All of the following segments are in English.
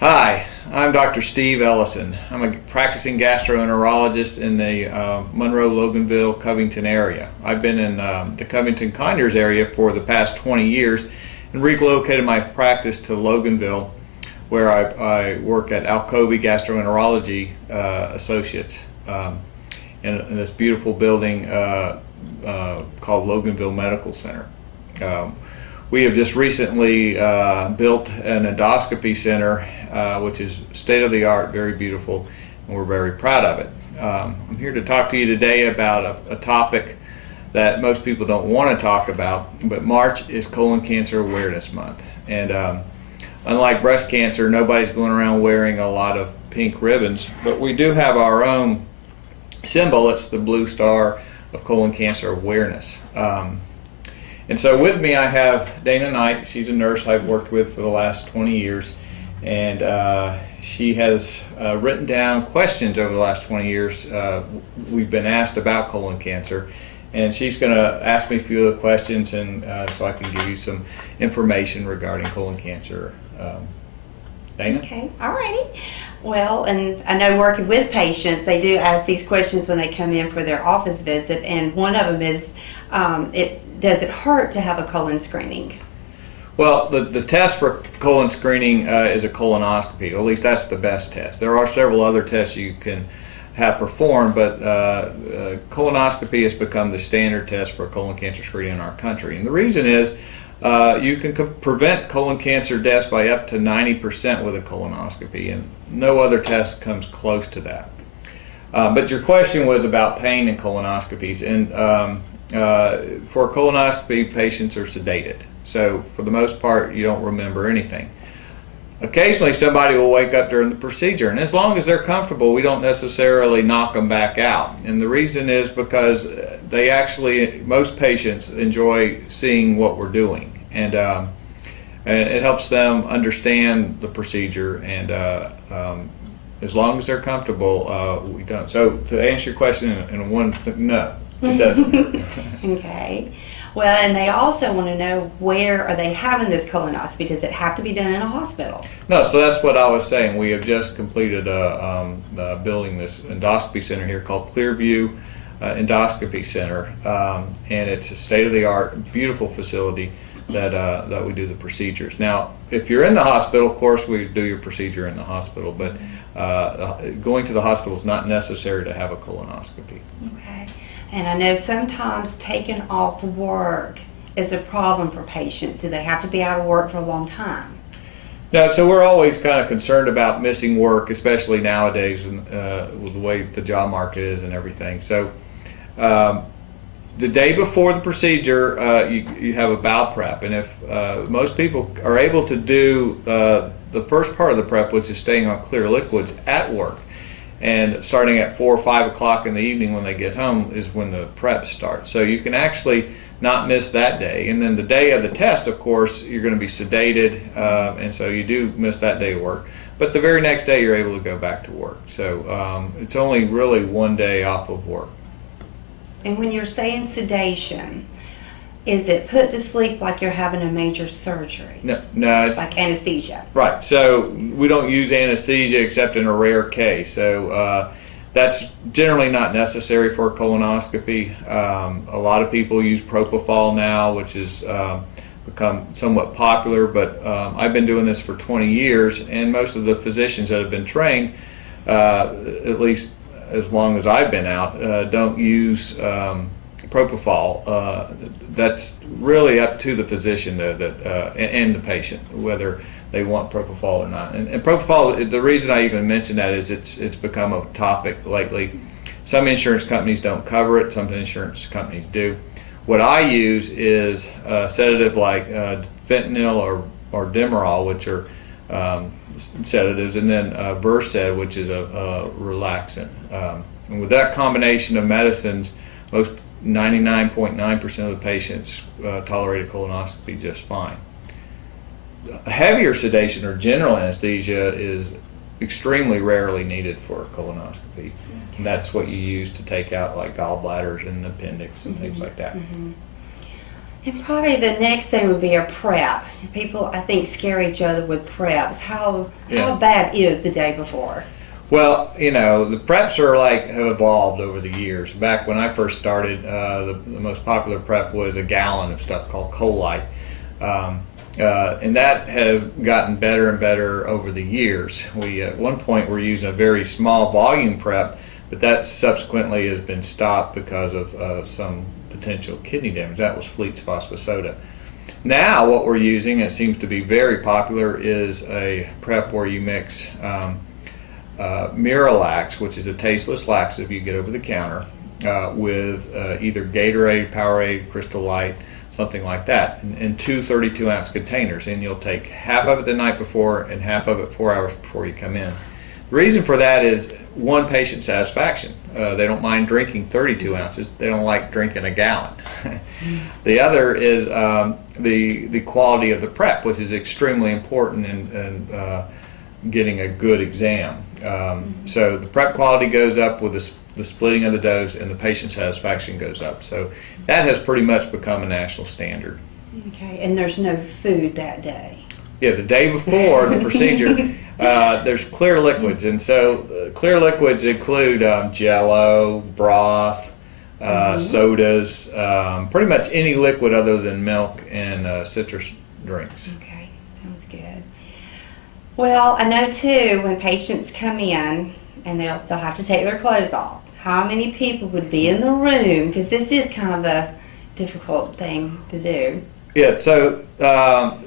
Hi, I'm Dr. Steve Ellison. I'm a practicing gastroenterologist in the Monroe, Loganville, Covington area. I've been in the Covington Conyers area for the past 20 years and relocated my practice to Loganville, where I work at Alcovy Gastroenterology Associates in this beautiful building called Loganville Medical Center. We have just recently built an endoscopy center, which is state-of-the-art, very beautiful, and we're very proud of it. I'm here to talk to you today about a topic that most people don't want to talk about, but March is Colon Cancer Awareness Month. And unlike breast cancer, nobody's going around wearing a lot of pink ribbons, but we do have our own symbol. It's the blue star of colon cancer awareness. And so with me I have Dana Knight. She's a nurse I've worked with for the last 20 years, and she has written down questions over the last 20 years we've been asked about colon cancer, and she's going to ask me a few of the questions, and so I can give you some information regarding colon cancer. Dana? Okay, alrighty. Well, and I know working with patients, they do ask these questions when they come in for their office visit, and one of them is, does it hurt to have a colon screening? Well, the test for colon screening is a colonoscopy. At least that's the best test. There are several other tests you can have performed, but colonoscopy has become the standard test for colon cancer screening in our country. And the reason is you can prevent colon cancer deaths by up to 90% with a colonoscopy, and no other test comes close to that. But your question was about pain in colonoscopies, and for colonoscopy, patients are sedated. So for the most part, you don't remember anything. Occasionally somebody will wake up during the procedure, and as long as they're comfortable, we don't necessarily knock them back out. And the reason is because most patients enjoy seeing what we're doing, and it helps them understand the procedure, and as long as they're comfortable, we don't. So to answer your question in one, no, it doesn't hurt. Okay. Well, and they also want to know, where are they having this colonoscopy? Does it have to be done in a hospital? No, so that's what I was saying. We have just completed building this endoscopy center here called Clearview Endoscopy Center, and it's a state-of-the-art, beautiful facility that we do the procedures. Now, if you're in the hospital, of course, we do your procedure in the hospital, but going to the hospital is not necessary to have a colonoscopy. Okay. And I know sometimes taking off work is a problem for patients. Do they have to be out of work for a long time? No, so we're always kind of concerned about missing work, especially nowadays with the way the job market is and everything. So the day before the procedure, you have a bowel prep, and if most people are able to do the first part of the prep, which is staying on clear liquids at work, and starting at 4 or 5 o'clock in the evening when they get home is when the prep starts. So you can actually not miss that day. And then the day of the test, of course, you're going to be sedated, and so you do miss that day of work. But the very next day you're able to go back to work. So it's only really one day off of work. And when you're saying sedation, is it put to sleep like you're having a major surgery? No, it's like anesthesia? Right. So we don't use anesthesia except in a rare case. So that's generally not necessary for a colonoscopy. A lot of people use propofol now, which has become somewhat popular, but I've been doing this for 20 years, and most of the physicians that have been trained, at least as long as I've been out, don't use propofol. That's really up to the physician and the patient, whether they want propofol or not. And propofol, the reason I even mention that is it's become a topic lately. Some insurance companies don't cover it, some insurance companies do. What I use is a sedative like fentanyl or Demerol, which are sedatives, and then Versed, which is a relaxant. And with that combination of medicines, most 99.9% of the patients tolerate a colonoscopy just fine. Heavier sedation or general anesthesia is extremely rarely needed for a colonoscopy. And that's what you use to take out like gallbladders and appendix and things like that. And probably the next thing would be a prep. People, I think, scare each other with preps. How bad is the day before? Well, the preps have evolved over the years. Back when I first started, the most popular prep was a gallon of stuff called Colite. And that has gotten better and better over the years. We, at one point, were using a very small volume prep, but that subsequently has been stopped because of some potential kidney damage. That was Fleet's phosphosoda. Now what we're using, it seems to be very popular, is a prep where you mix Miralax, which is a tasteless laxative you get over the counter, with either Gatorade, Powerade, Crystal Light, something like that, in two 32-ounce containers. And you'll take half of it the night before and half of it 4 hours before you come in. The reason for that is, one, patient satisfaction. They don't mind drinking 32 ounces. They don't like drinking a gallon. The other is the quality of the prep, which is extremely important in getting a good exam. So the prep quality goes up with the splitting of the dose, and the patient satisfaction goes up. So that has pretty much become a national standard. Okay, and there's no food that day. Yeah, the day before the procedure, there's clear liquids, and so clear liquids include Jello, broth, sodas, pretty much any liquid other than milk and citrus drinks. Okay, sounds good. Well, I know too, when patients come in and they'll have to take their clothes off, how many people would be in the room? Because this is kind of a difficult thing to do. Yeah, so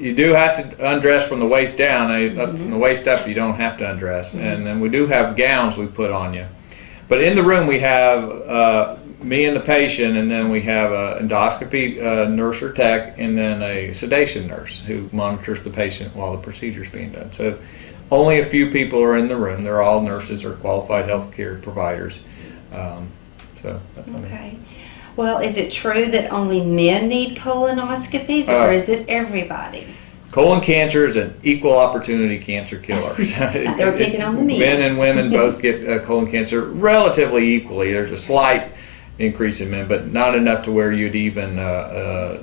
you do have to undress from the waist down. From the waist up, you don't have to undress. And then we do have gowns we put on you. But in the room, we have me and the patient, and then we have an endoscopy nurse or tech, and then a sedation nurse who monitors the patient while the procedure is being done. So only a few people are in the room. They're all nurses or qualified healthcare providers. Okay. Well, is it true that only men need colonoscopies, or is it everybody? Colon cancer is an equal opportunity cancer killer. They're picking on the men. Men and women both get colon cancer relatively equally. There's a slight increase in men, but not enough to where you'd even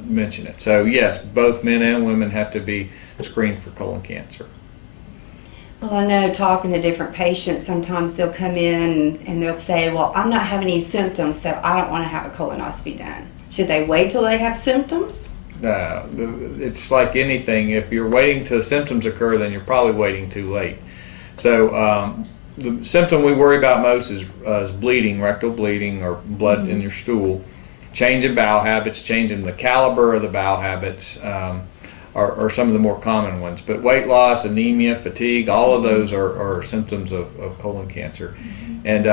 mention it. So yes, both men and women have to be screened for colon cancer. Well, I know talking to different patients, sometimes they'll come in and they'll say, well, I'm not having any symptoms, so I don't want to have a colonoscopy done. Should they wait till they have symptoms? No, it's like anything. If you're waiting till symptoms occur, then you're probably waiting too late. So the symptom we worry about most is bleeding, rectal bleeding, or blood in your stool. Change in bowel habits, change in the caliber of the bowel habits, are some of the more common ones. But weight loss, anemia, fatigue, all of those are symptoms of colon cancer. And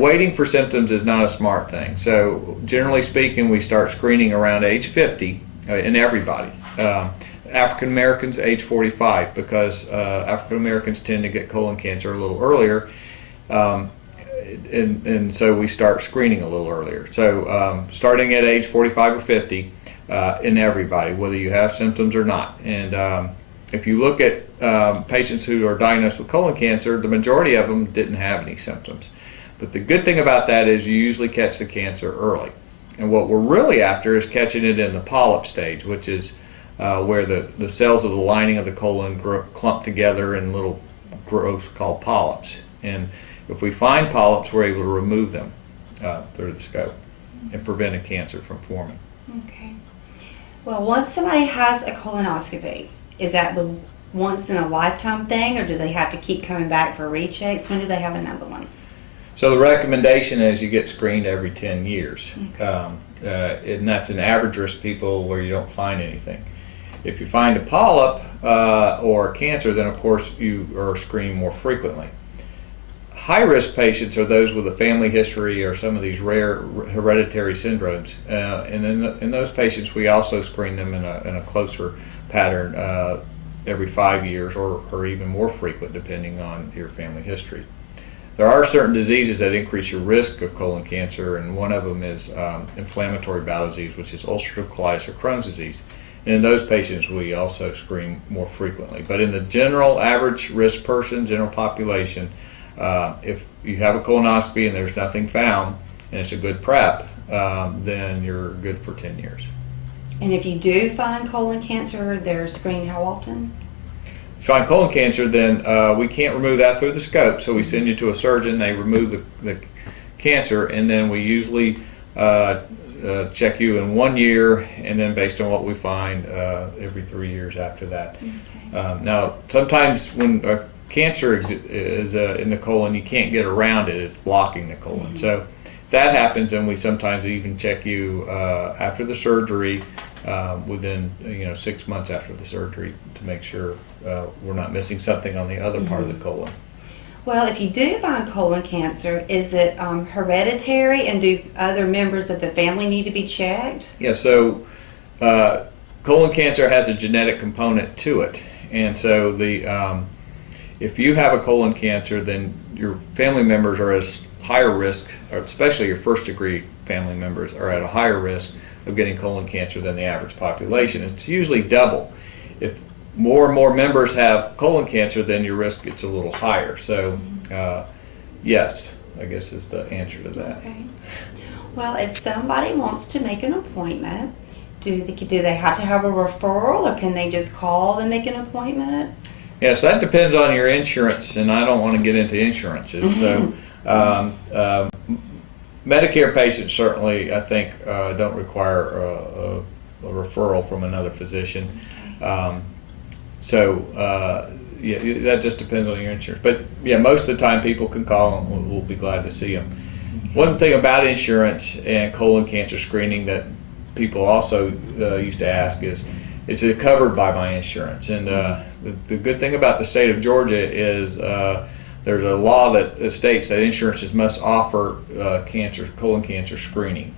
waiting for symptoms is not a smart thing. So generally speaking, we start screening around age 50 in everybody. African Americans age 45, because African Americans tend to get colon cancer a little earlier. And so we start screening a little earlier. So starting at age 45 or 50 in everybody, whether you have symptoms or not. And if you look at patients who are diagnosed with colon cancer, the majority of them didn't have any symptoms. But the good thing about that is you usually catch the cancer early. And what we're really after is catching it in the polyp stage, which is where the cells of the lining of the colon clump together in little growths called polyps. And if we find polyps, we're able to remove them through the scope and prevent a cancer from forming. Okay. Well, once somebody has a colonoscopy, is that the once in a lifetime thing, or do they have to keep coming back for rechecks? When do they have another one? So the recommendation is you get screened every 10 years. Okay. And that's an average risk people where you don't find anything. If you find a polyp or cancer, then of course you are screened more frequently. High-risk patients are those with a family history or some of these rare hereditary syndromes. And in those patients, we also screen them in a closer pattern every 5 years or even more frequent, depending on your family history. There are certain diseases that increase your risk of colon cancer, and one of them is inflammatory bowel disease, which is ulcerative colitis or Crohn's disease. And in those patients, we also screen more frequently. But in the general average risk person, general population, if you have a colonoscopy and there's nothing found, and it's a good prep, then you're good for 10 years. And if you do find colon cancer, they're screened how often? If you find colon cancer, then we can't remove that through the scope, so we send you to a surgeon. They remove the cancer, and then we usually check you in 1 year, and then based on what we find, every 3 years after that. Okay. Now, sometimes when cancer is in the colon, you can't get around it; it's blocking the colon. Mm-hmm. So if that happens, then we sometimes even check you after the surgery, within 6 months after the surgery, to make sure we're not missing something on the other part of the colon. Well, if you do find colon cancer, is it hereditary, and do other members of the family need to be checked? Yeah, so colon cancer has a genetic component to it, and so if you have a colon cancer, then your family members are at higher risk, or especially your first degree family members are at a higher risk of getting colon cancer than the average population. It's usually double. If more and more members have colon cancer, then your risk gets a little higher. So, yes, I guess is the answer to that. Okay. Well, if somebody wants to make an appointment, do they have to have a referral, or can they just call and make an appointment? Yes, that depends on your insurance, and I don't want to get into insurances. So, Medicare patients certainly, I think, don't require a referral from another physician. Yeah, that just depends on your insurance. But yeah, most of the time people can call and we'll be glad to see them. One thing about insurance and colon cancer screening that people also used to ask is it covered by my insurance? And the good thing about the state of Georgia is there's a law that states that insurances must offer colon cancer screening.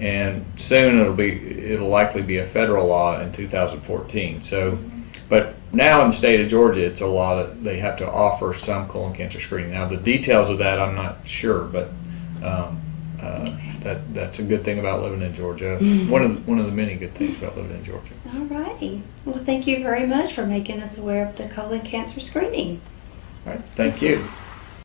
And soon it'll likely be a federal law in 2014. So, but now in the state of Georgia, it's a law that they have to offer some colon cancer screening. Now the details of that I'm not sure, but that's a good thing about living in Georgia. One of the many good things about living in Georgia. All righty. Well, thank you very much for making us aware of the colon cancer screening. All right, thank you.